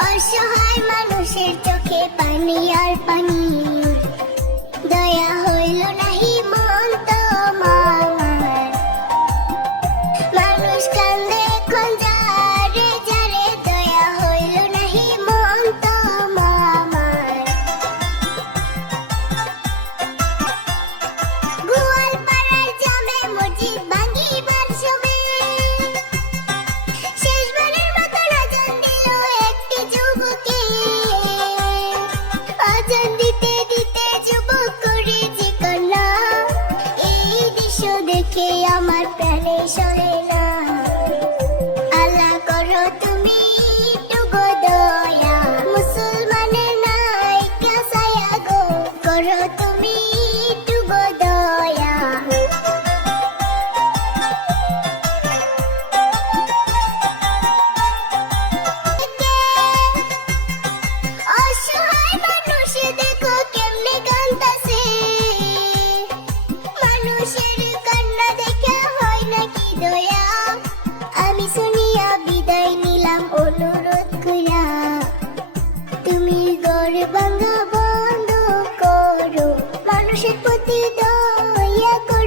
অসহায় মানুষের চোখে পানি আর পানি। সরে আল্লাহ করো তুমি টুকু দয়া। নাই কাসায়া গো। তুমি 是不低头，也。